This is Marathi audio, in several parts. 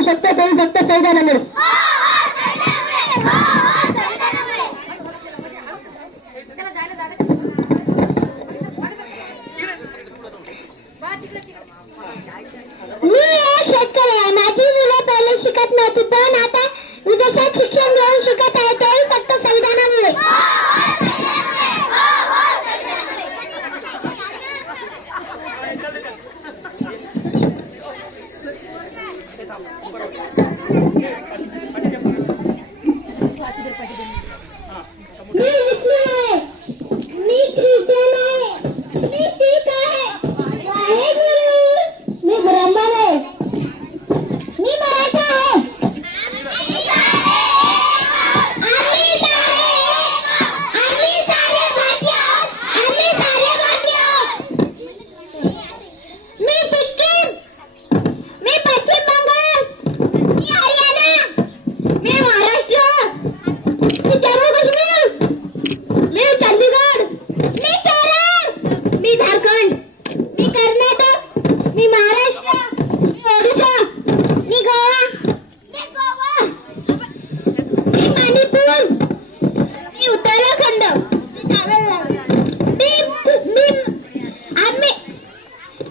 होऊ शकतो ते फक्त संविधानामुळे. मी एक शेतकरी आहे. माझी मुलं पहिले शिकत नव्हती पण आता विदेशात शिक्षण घेऊन शिकत आहे तेही फक्त संविधानामुळे. मी मुस्लिम आहे. मी ख्रिश्चन आहे. मी शीख आहे. मी ब्राह्मण आहे. मी मराठा आहे. मी सिक्कीम. मी पश्चिम बंगाल. मी हरियाणा. मी महाराष्ट्र. मी जम्मू काश्मीर. मी चंदीगड. मी केरळ. मी झारखंड. मी कर्नाटक. मी महाराष्ट्र. मी ओडिशा. मी गोवा. मी मणिपूर. मी उत्तराखंड. मी तामिळनाडू.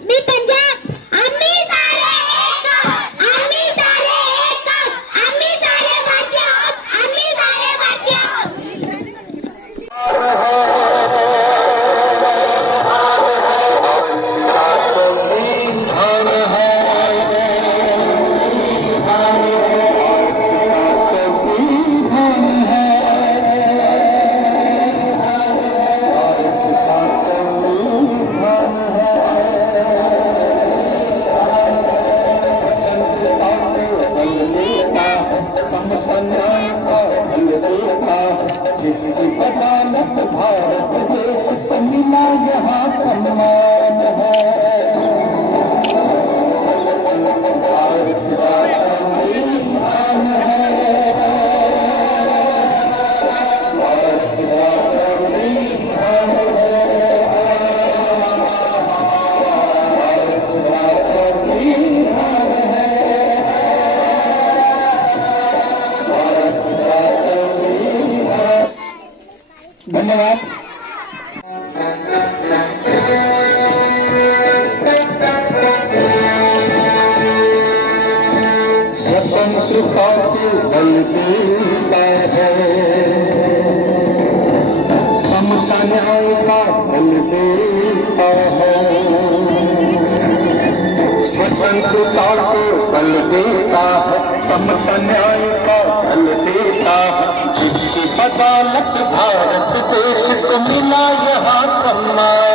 मी पंजाब. आम्ही सारे एक आहोत. आम्ही सारे एक आहोत. आम्ही सारे भारतीय आहोत. आम्ही सारे भारतीय आहोत. धन्यवाद. स्वतंत्रता के बल देता है. समता न्याय का बल देता है. स्वतंत्रता को बल देता है. समता न्याय का बल देता है. जिसकी बदौलत भारत देश को मिला यहाँ सम्मान.